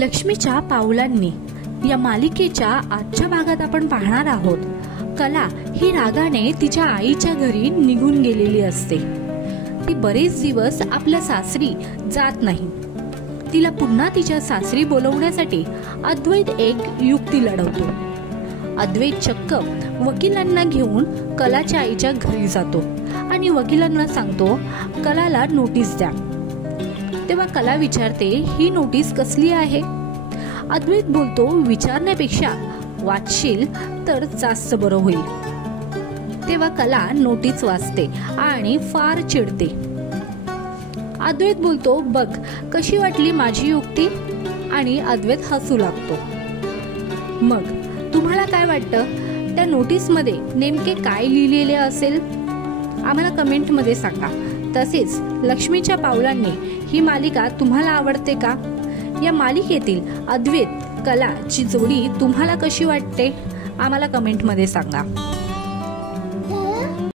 लक्ष्मीच्या पावलांनी या मालिकेच्या आजच्या भागात आपण पाहणार आहोत. कला ही रागाने तिच्या आईच्या घरी निघून गेलेली असते. ती बरेच दिवस आपल्या सासरी जात नाही. तिला पुन्हा तिच्या सासरी बोलवण्यासाठी अद्वैत एक युक्ती लढवतो. अद्वैत चक्क वकिलांना घेऊन कलाच्या आईच्या घरी जातो आणि वकिलांना सांगतो कलाला नोटीस द्या. तेव्हा कला विचारते, ही नोटीस कसली आहे? अद्वैत बोलतो, विचारण्यापेक्षा वाचशील तर जास्त बरं होईल. तेव्हा कला नोटीस वाचते आणि फार चिडते. अद्वैत बोलतो, बघ कशी वाटली माझी युक्ती? आणि अद्वैत हसू लागतो. मग तुम्हाला काय वाटतं, त्या नोटीस मध्ये नेमके काय लिहिलेले असेल? आम्हाला कमेंट मध्ये सांगा. तसेच लक्ष्मीच्या पावलांनी ही मालिका तुम्हाला आवडते का? या मालिकेतील अद्वैत कलाची जोडी तुम्हाला कशी वाटते? आम्हाला कमेंट मध्ये सांगा.